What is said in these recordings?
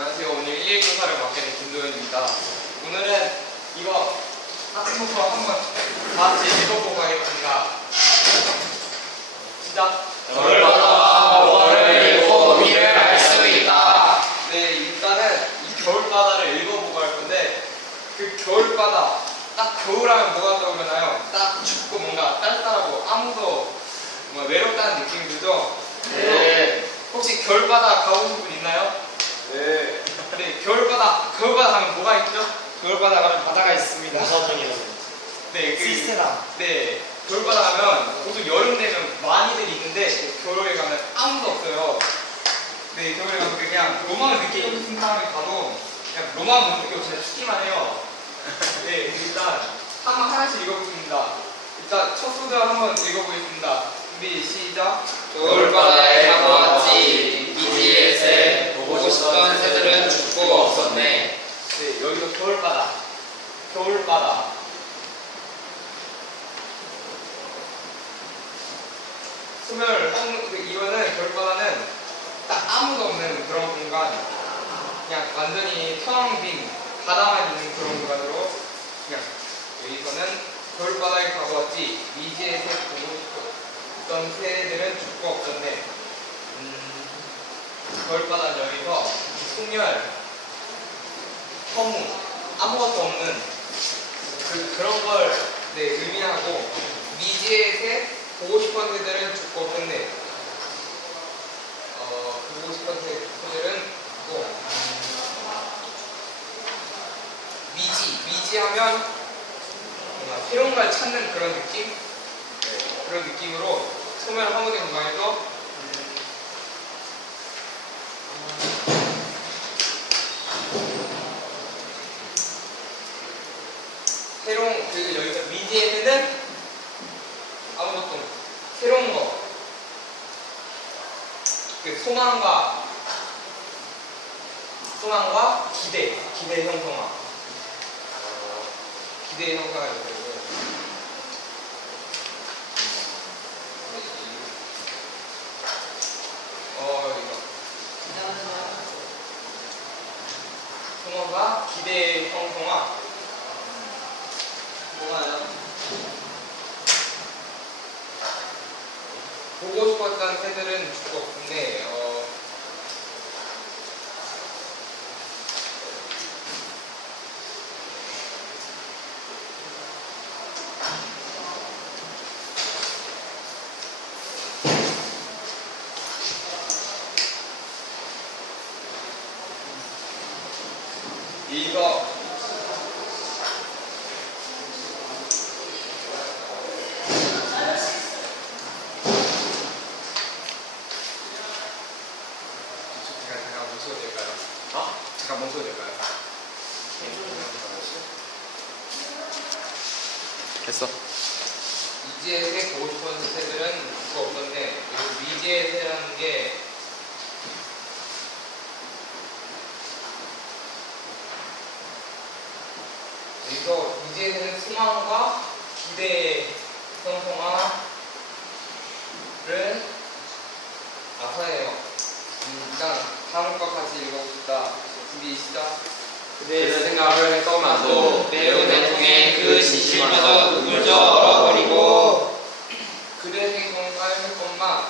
안녕하세요. 오늘 1일 교사를 맡게 된 김도현입니다. 오늘은 이거 학생부터 한번 다 같이 읽어보고 가겠습니다. 시작! 겨울바다 월을 읽고 위를 알 수 있다. 네, 일단은 이 겨울바다를 읽어보고 할 건데 그 겨울바다, 딱 겨울하면 뭐가 떠오르나요? 딱 춥고 뭔가 쌀쌀하고 아무도 뭔가 외롭다는 느낌이 들죠? 네. 혹시 겨울바다 가보신 분 있나요? 네. 네, 겨울바다 가면 뭐가 있죠? 겨울바다 가면 바다가 있습니다. 무사정이라고. 네, 시스테라. 네, 겨울바다 가면 보통 여름 되면 많이들 있는데 겨울에 가면 아무도 없어요. 네, 겨울에 가면 그냥 로망을 느끼고 싶은 사람이 가도 그냥 로망 못 느끼고 진짜 춥기만 해요. 네, 일단 하나씩 읽어보겠습니다. 일단 첫 소절 한번 읽어보겠습니다. 준비 시작. 겨울바다에 가보았지 미지의 새 보고 싶던 새들은 죽고 없었네. 네, 여기도 겨울바다. 이거는 겨울바다는 딱 아무도 없는 그런 공간. 그냥 완전히 텅 빈 바다만 있는 그런 공간으로 그냥 여기서는 겨울바다에 가보았지 미지의 새 보고 싶던 새들은 죽고 없었네. 겨울바다 여기서 소멸, 허무, 아무것도 없는 그런 걸 의미하고 미지의 새, 보고 싶은 새들은 죽고 없었네. 보고 싶은 새들은 또 미지하면 뭔가 새로운 걸 찾는 그런 느낌? 네, 그런 느낌으로 소멸 허무된 공간에서 새로운 여기서 미지의 새는 아무것도 새로운 거, 소망과 기대 형성화, 기대 형성화 되고 소망과 기대 형성화. 뭐가요? 보고 싶었던 새들은 죽고 없는데 이거 잠깐 멈춰도 될까요? 됐어. 미지의 새 보고 싶은 새들은 죽고 없었네. 그리고 미지의 새라는 게 여기서 미지의 새는 소망과 기대 형성화를 나타내요. 일단 다음 거 같이 읽어봅시다. 준비 시작. 그대의 생각을 했건만도 매운내 통에 그 진실마저 눈물져 얼어버리고 그대 생각을 했건만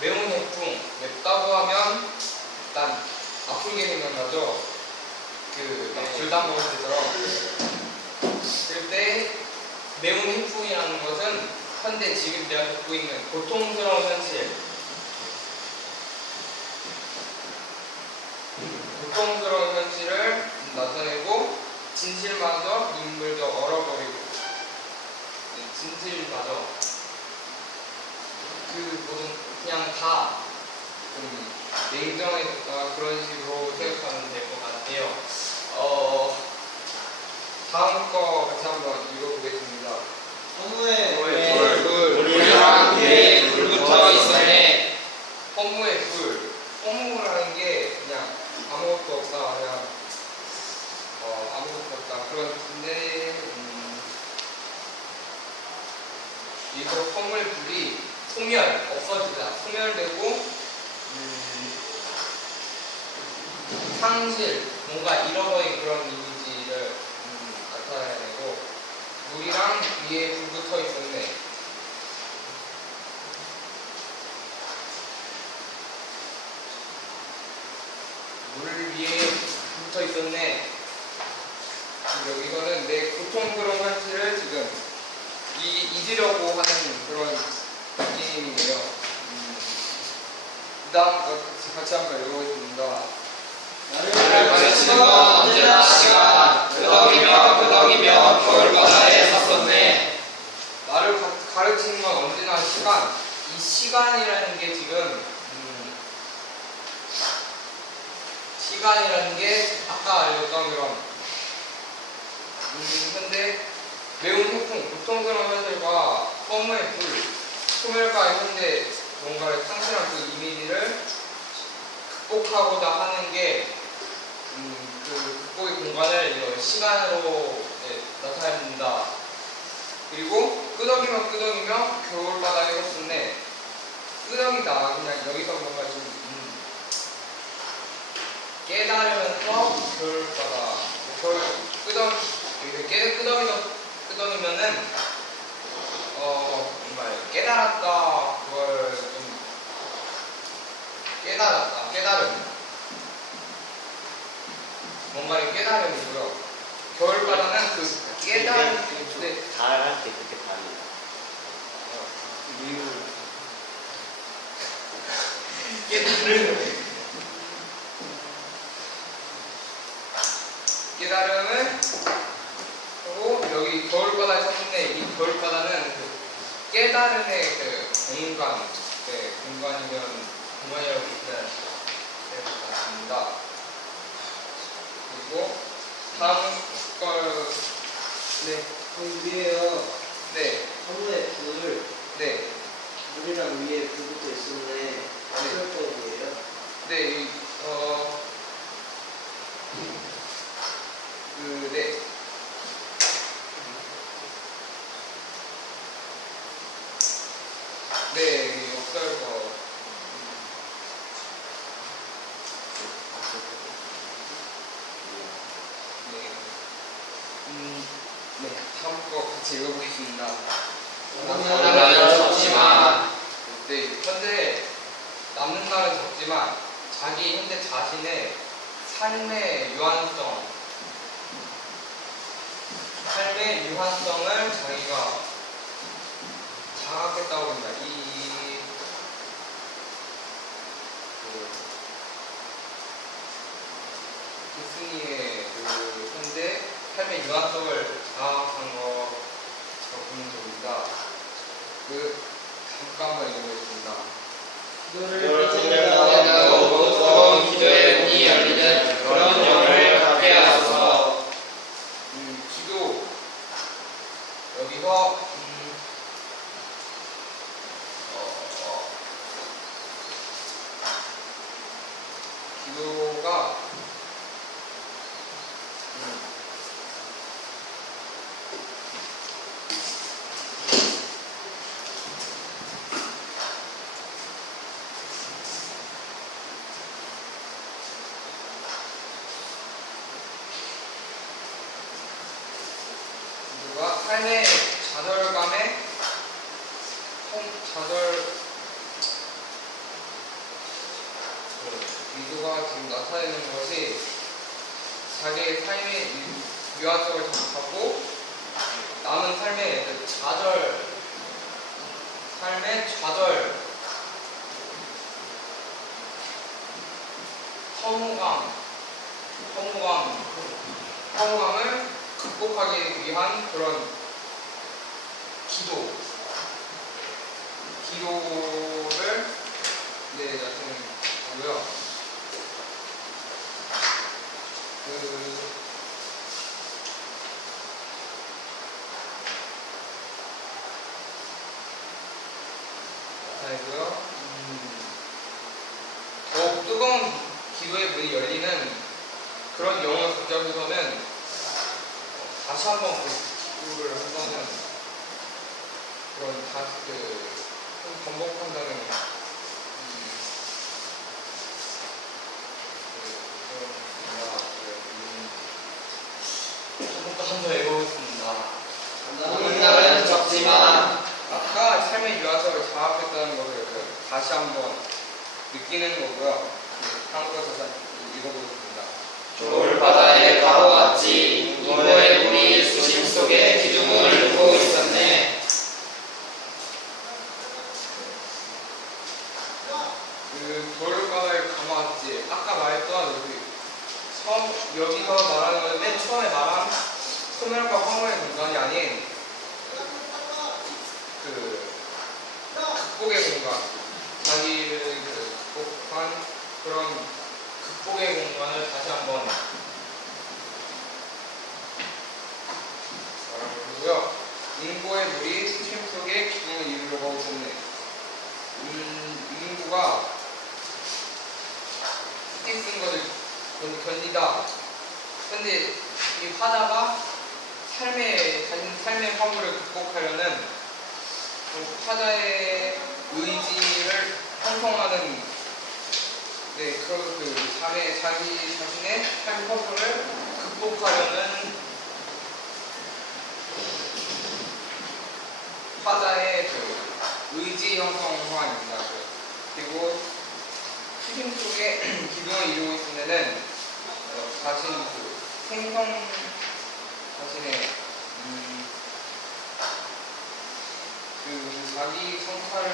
매운 해풍, 맵다고 하면 일단 아프게 생각나죠. 불닭 먹을 때처럼. 그럴 때 매운 해풍이라는 것은 현재 지금 내가 겪고 있는 고통스러운 현실, 고통스러운 현실을 나타내고 진실마저 눈물도 얼어버리고 진실마저 모든 그냥 다 냉정해졌다 그런 식으로 생각하면 될 것 같아요. 다음 거 같이 한번 읽어보겠습니다. 허무의 불이랑 뒤에 불 붙어 있었네. 허무의 불. 허무라는 게 그냥 아무것도 없다, 그냥 아무것도 없다 그런 뜻인데 이거 허무의 불이 없어지다, 소멸되고 상실, 뭔가 잃어버린 그런 이미지를 나타내고 물이랑 위에 불 붙어 있었네. 물 위에 붙어 있었네. 이거는 내 고통스러운 현실을 지금 잊으려고 하는 그런 느낌이에요. 그다음 같이 한번 읽어보겠습니다. 나를 가르치는 건 언제나 시간. 끄덕이며 겨울바다에 섰었네. 나를 가르치는 건 언제나 시간. 이 시간이라는 게 지금 시간이라는 게 아까 알려줬던 그런 현대 매운 태풍, 고통스러운 현실과 허무의 불, 소멸과의 현대 뭔가를 상실한 그 이미지를 극복하고자 하는 게 그 극복의 공간을 이런 시간으로 나타낸다. 그리고 끄덕이며 겨울바다에 섰었네. 끄덕이다. 그냥 여기서 뭔가 좀 깨달으면서 겨울바다 끄덕이면은 정말 깨달았다. 그걸 좀 깨달음. 뭔가를 깨달음이고요. 겨울바다는 그 깨달음인데 잘할 때 그렇게 다르다. 깨달음을 하고 여기 겨울바다에 섰는데 이 겨울바다는 그 깨달음의 그 공간이라고 보시면 될 것 같습니다. 그리고 다음 걸 거기 위에요. 네. 허무의 불, 네. 물이랑 위에 불부터 있었네. 어떨 거예요? 네. 네. 네, 없을 거. 네, 다음 거 같이 읽어보겠습니다. 나는 적지만 네, 현재 남는 날은 적지만 자기 현재 자신의 삶의 유한성을 자기가 자각했다고 합니다. 디스니의 그 현재 삶의 유한성을 자각한 거 보면 됩니다. 잠깐만 읽어보겠습니다. 뜨거운 기도의 문이 열리는 그런 영을 갖게 하소서. 기도 여기서 기도가 삶의 좌절감에 미도가 지금 나타내는 것이 자기의 삶의 유아성을 자각하고 남은 삶의 허무감을 극복하기 위한 그런 기도를 나타내고요. 더욱 뜨거운 기도의 문이 열리는 그런 영혼 성격에서는 다시 한번 공부를 한다는 그런 반복한다는 그런 있지만 아까 삶의 유아서를 장악했다는 것을 다시 한번 느끼는 거고요. 한국어 서 읽어보겠습니다. 졸바다의 바보같이 인고의 물이 수심 속에 기둥을 두고 있었네. 그 돌바다의 가마같이 아까 말했던 여기서 말하는 건 맨 처음에 말한 소멸과 황홀의 공간이 아닌 그 극복의 공간, 자기를 극복한 그런 극복의 공간을 다시 한번 말해보고요. 인고의 물이 수심 속에 기둥을 이루려고 하고 있네. 인구가 스틱 쓴 것을 견디다. 근데 이 화자가 자신 삶의 화물을 극복하려는 그 화자의 의지를 형성하는 자기 자신의 삶의 화물을 극복하려는 화자의 의지 형성화입니다. 그리고 수심 속에 기둥을 이루고 있을 때는 자신의 자기 성찰을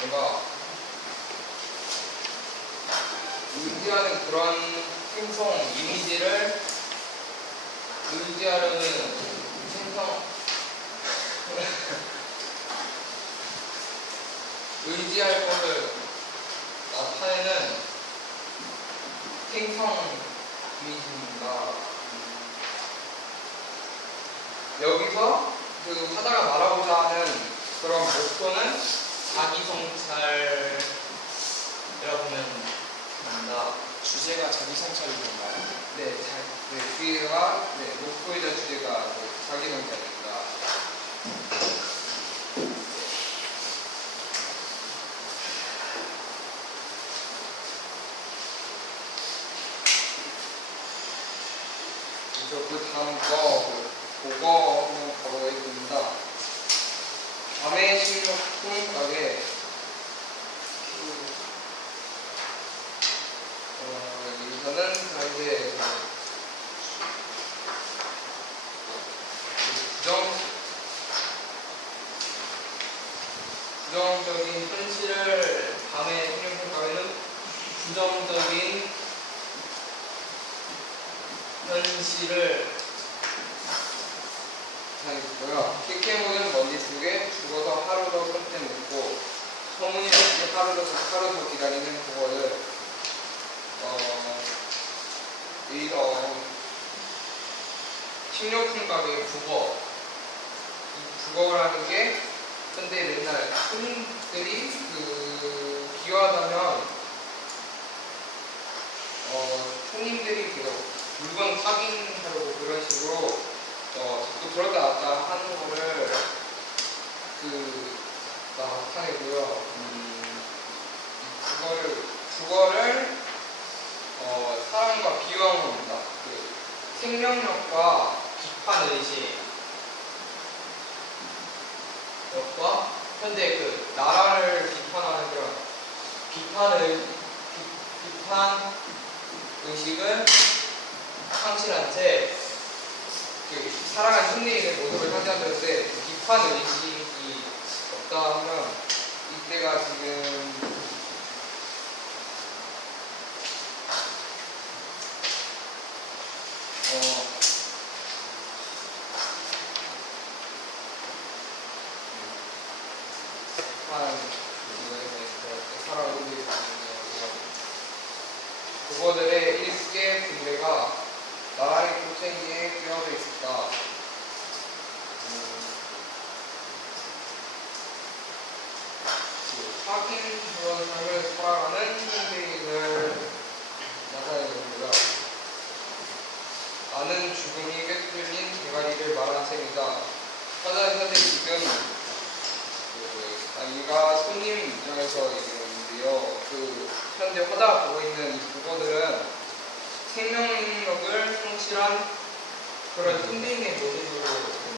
뭔가 의지하는 그런 행성 이미지를 의지하려는 행성 의지할 것을 나타내는 행성 이미지입니다. 여기서 그 화자가 말하고자 하는 그런 목표는 자기 성찰이라고 보면 됩니다. 주제가 자기 성찰인 건가요? 주제가 목표이자 주제가 자기 성찰입니다. 그 다음 그거 한번 가보겠습니다. 밤의 식료품 가게. 여기서는 이제 부정적인 현실을 밤의 식료품 가게는 부정적인 현실을 있고요. 키케모는 먼지 속에 죽어서 하루 더 손때 묻고 소문이 없이 하루 더 기다리는 그거를 식료품 가게의 국어 이 국어라는 게 근데 맨날 손님들이 비유하자면 손님들이 물건 확인하려고 그런 식으로 자꾸 들었다 놨다 하는 거를 나타내고요. 국어를 사람과 비유한 겁니다. 생명력과 비판 의식 과 현재 나라를 비판하는 그런 비판 의식은 상실한 채 살아간 현대인의 모습을 상징하는데 비판 의식이 없다 하면 이때가 지금 그거들의 일개 분배가 나라의 교체기에 끼어져 있었다. 확인 그런 삶을 살아가는 현대인을 나타내는구나. 나는 죽음이 꿰뚫린 대가리를 말한 셈이다. 화자는 지금 자기가 손님 입장에서 얘기했는데요. 현재 화자가 보고 있는 이 국어들은 생명력을 확실한 그런 선생님의 모습으로